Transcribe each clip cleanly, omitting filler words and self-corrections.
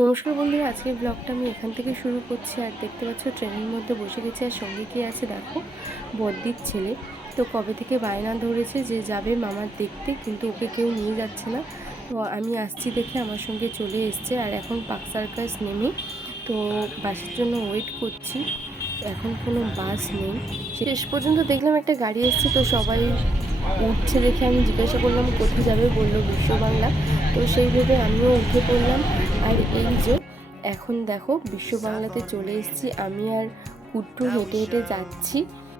নমস্কার বন্ধুরা, আজকের ব্লগটা আমি এখান থেকে শুরু করছি। আর দেখতে পাচ্ছ ট্রেনের মধ্যে বসে গেছি, আর সঙ্গে কে আছে দেখো, বদ্দির ছেলে। তো কবে থেকে বায়না ধরেছে যে যাবে মামার দেখতে, কিন্তু ওকে কেউ নিয়ে যাচ্ছে না। তো আমি আসছি দেখে আমার সঙ্গে চলে এসছে। আর এখন পার্ক সার্কাস নেমে তো বাসের জন্য ওয়েট করছি। এখন কোনো বাস নেই। শেষ পর্যন্ত দেখলাম একটা গাড়ি এসছে, তো সবাই উঠছে দেখে আমি জিজ্ঞাসা করলাম কোথায় যাবে, বললো বিশ্ব বাংলা। তো সেই ভেবে আমিও উঠে পড়লাম। আর এই যে এখন দেখো বিশ্ব বাংলাতে চলে এসেছি। আমি আর কুট্টু হেঁটে হেঁটে যাচ্ছি।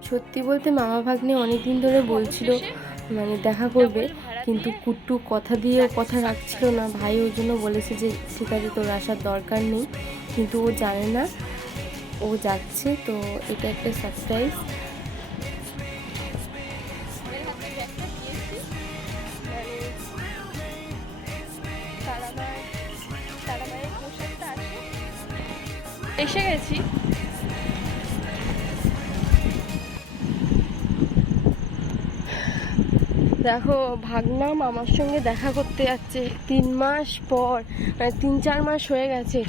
সত্যি বলতে মামা ভাগ্নে অনেক দিন ধরে বলছিল মানে দেখা করবে, কিন্তু কুট্টু কথা দিয়ে কথা রাখছিল না। ভাই ওই জন্য বলেছে যে ঠিক আছে, তোর আসার দরকার নেই, কিন্তু ও জানে না ও যাচ্ছে। তো এটা একটা সারপ্রাইজ। এসে গেছি। দেখো ভাগনা মামার সঙ্গে দেখা করতে যাচ্ছে 3 মাস পর, মানে 3-4 মাস হয়ে গেছে।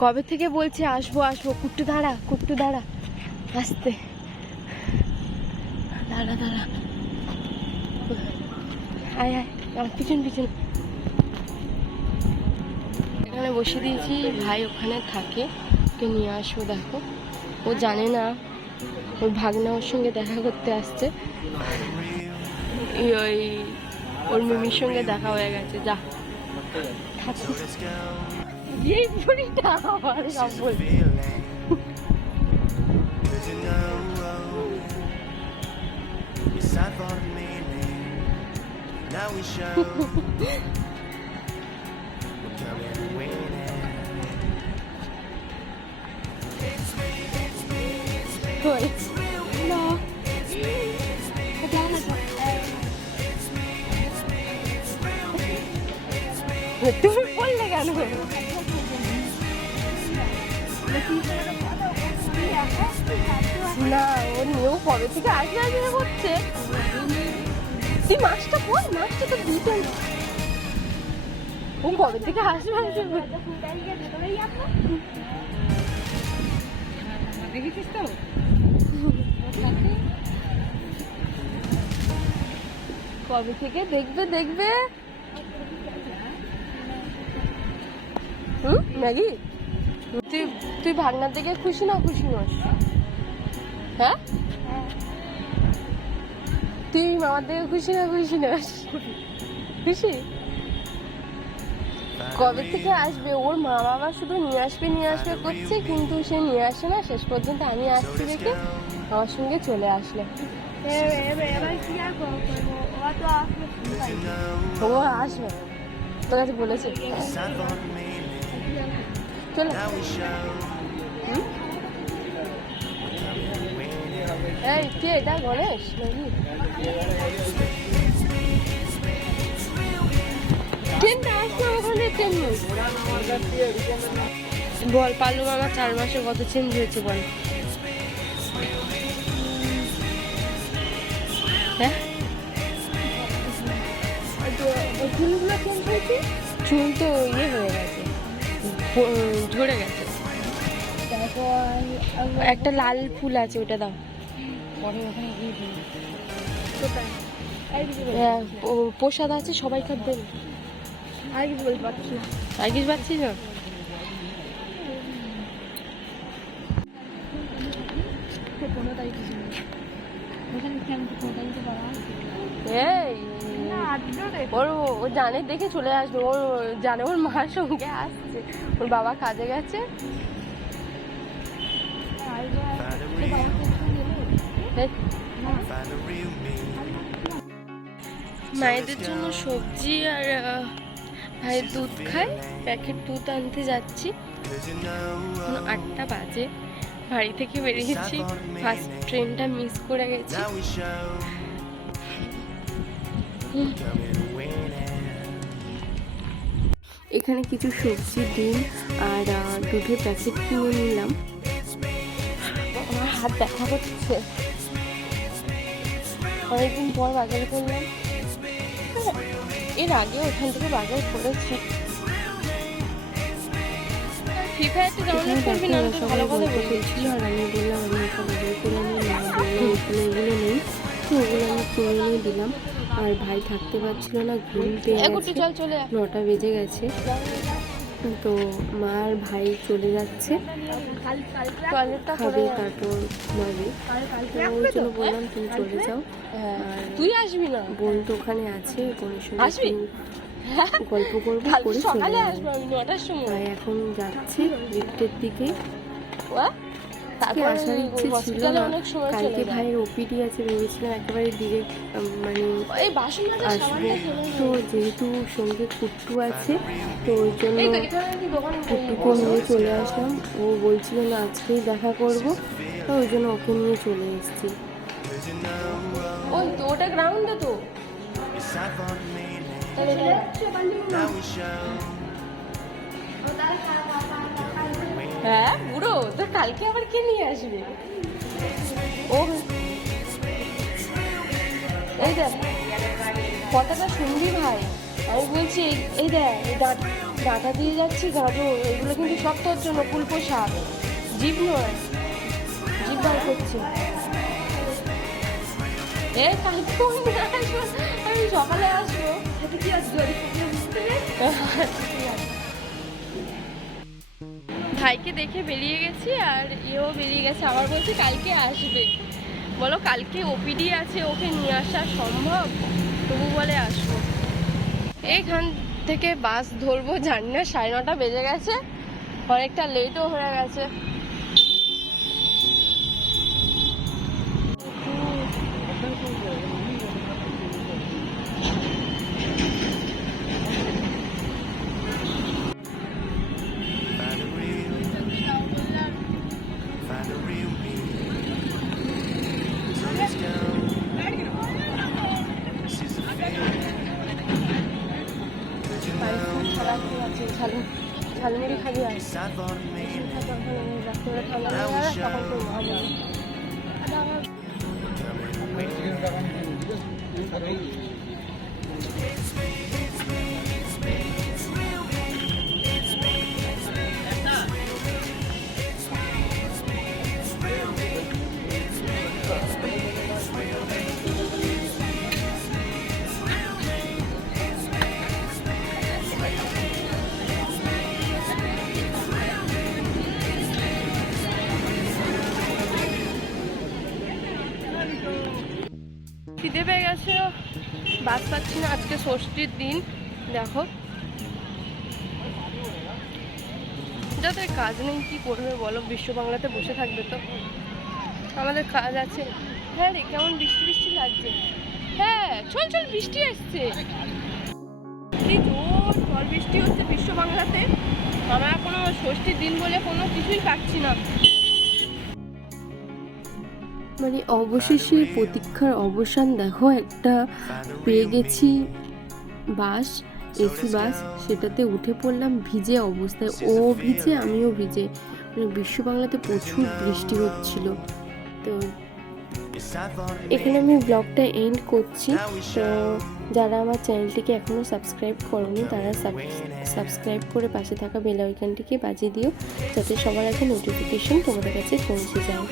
কবে থেকে বলছে আসবো আসবো। কুট্টু দাঁড়া, কুট্টু দাঁড়া, আসতে দাঁড়া দাঁড়া, আয় আয় আমার পিছন পিছন। এখানে বসে দিয়েছি, ভাই ওখানে থাকে, ওকে নিয়ে আসবো। দেখো ও জানে না ওর ভাগনা ওর সঙ্গে দেখা করতে আসছে। ওই ওর মিমির সঙ্গে দেখা হয়ে গেছে। যা এই বুড়িটা আমার সব বলছে। তুমি বললে কেন? না ও নিয়েও কবে থেকে আসবে আসবে করছে। তুই মাছটা কর, মাছটা তো দিতে ও কবে থেকে আসবে আসবে দেখেছিস তো। কবে থেকে দেখবে দেখবে। ম্যাগি, তুই তুই ভাগনার দিকে খুশি না খুশি নস? হ্যাঁ, তুই মামার দিকে খুশি না খুশি নস? খুশি। কবে থেকে আসবে? ওর মা বাবা শুধু নিয়ে আসবে করছে, কিন্তু সে নিয়ে আসে না। শেষ পর্যন্ত আমি আসছি দেখে আমার সঙ্গে চলে আসলে। ও আসবে, তোর কাছে বলেছে চলো। এই কে এটা? গণেশ নাকি? ট্রেনটা আসলো ওখানে, ট্রেন বল। পালু মামা 4 মাসে কত চেঞ্জ হয়েছে বল? হ্যাঁ, চুলগুলো চেঞ্জ হয়েছে। চুল তো ইয়ে হয়ে গেছে, ঝরে গেছে। তারপর একটা লাল ফুল আছে, ওটা দাও। প্রসাদ আছে, সবাই খাবে। আর কিছু বলতে পারছি না। আর কিছু পাচ্ছি না। এই ও জানে দেখে চলে আসবে। ও জানে ওর মার সঙ্গে আসছে, ওর বাবা কাজে গেছে। মায়েদের জন্য সবজি আর ভাই দুধ খায়, প্যাকেট দুধ আনতে যাচ্ছি। এখন 8টা বাজে, বাড়ি থেকে বেরিয়েছি, ফার্স্ট ট্রেনটা মিস করে গেছি। এখানে কিছু সবজি, ডিম আর দুধের প্যাকেট কিনে নিলাম। আমার হাত ব্যথা করছে, অনেকদিন পর বাজার করলাম। এর আগে ওখান থেকে বাজার করেছি। ফ্রি ফায়ার তো ডাউনলোড করবি না, আমি তো ভালো কথা বলছি। ছিল আর আমি বললাম আমি এখানে বের করে নিই, মা বললো এখানে এগুলো নেই, তো ওগুলো আমি কিনে নিয়ে দিলাম। আর ভাই থাকতে পারছিল না, ঘুম পেয়ে গেছে, চল চলে 9টা বেজে গেছে। তো মা আর ভাই চলে যাচ্ছে, টয়লেটটা খাবে তারপর ঘুমাবে। তো ওই জন্য বললাম তুমি চলে যাও, আর তুই আসবি না, বোন তো ওখানে আছে, বোনের সঙ্গে আসবি? একটু গল্প করবো করে চলে সকালে যাবো। আসবো আমি 9টার সময়। ভাই এখন যাচ্ছে লিফটের দিকে। আজকে তারপর আসার ইচ্ছে ছিল হসপিটালে না, অনেক সময় চলে কালকে যায়। ভাইয়ের ওপিডি আছে, ভেবেছিলাম একেবারে ডিরেক্ট মানে এই বাসন মাজা আসবো। সাবানটা চলে তো যেহেতু সঙ্গে কুট্টু আছে, তো ওই জন্য এই তো এখানে কি দোকান কুট্টুকে নিয়ে চলে আসলাম। ও বলছিল না আজকেই দেখা করব, তো ওই জন্য ওকে নিয়ে চলে এসেছি। ওই তো ওটা গ্রাউন্ডে তো। তাহলে হ্যাঁ বুড়ো তো কালকে আবার কে নিয়ে আসবে? ও এই দেখ কথাটা শুনবি ভাই, আমি বলছি এই দেখ এই ডাটা দিয়ে যাচ্ছি গাজর, এগুলো কিন্তু সব তোর জন্য কুলপো শাক, জিভ নয়, জিভ বার করছে। এ কালকে আমি সকালে আসবো। কি আসবো ভাইকে দেখে বেরিয়ে গেছি আর এও বেরিয়ে গেছে, আবার বলছে কালকে আসবে। বলো কালকে ওপিডি আছে, ওকে নিয়ে আসা সম্ভব? তবু বলে আসবো। এইখান থেকে বাস ধরবো, জানি না, 9:30 বেজে গেছে, অনেকটা লেটও হয়ে গেছে। ঝালমুড়ি খাবি আর রাত্রে ঠান্ডা হয়ে গেলে তখন তোর মা বলবে। খিদে পেয়ে গেছে, বাস পাচ্ছি না, আজকে ষষ্ঠীর দিন। দেখো যাদের কাজ নেই কি করবে বলো, বিশ্ব বাংলাতে বসে থাকবে তো? আমাদের কাজ আছে। হ্যাঁ রে কেমন বৃষ্টি বৃষ্টি লাগছে। হ্যাঁ চল চল, বৃষ্টি এসছে, কি জোর ঝড় বৃষ্টি হচ্ছে বিশ্ব বাংলাতে। আমরা এখনো ষষ্ঠীর দিন বলে কোনো কিছুই পাচ্ছি না। মানে অবশেষে প্রতীক্ষার অবসান, দেখো একটা পেয়ে গেছি বাস, এসি বাস, সেটাতে উঠে পড়লাম ভিজে অবস্থায়, ও ভিজে আমিও ভিজে, মানে বিশ্ব বাংলাতে প্রচুর বৃষ্টি হচ্ছিল। তো এখানে আমি ব্লগটা এন্ড করছি। তো যারা আমার চ্যানেলটিকে এখনও সাবস্ক্রাইব করনি তারা সাবস্ক্রাইব করে পাশে থাকা বেল আইকনটিকে বাজিয়ে দিও, যাতে সবার আগে নোটিফিকেশন তোমাদের কাছে পৌঁছে যায়।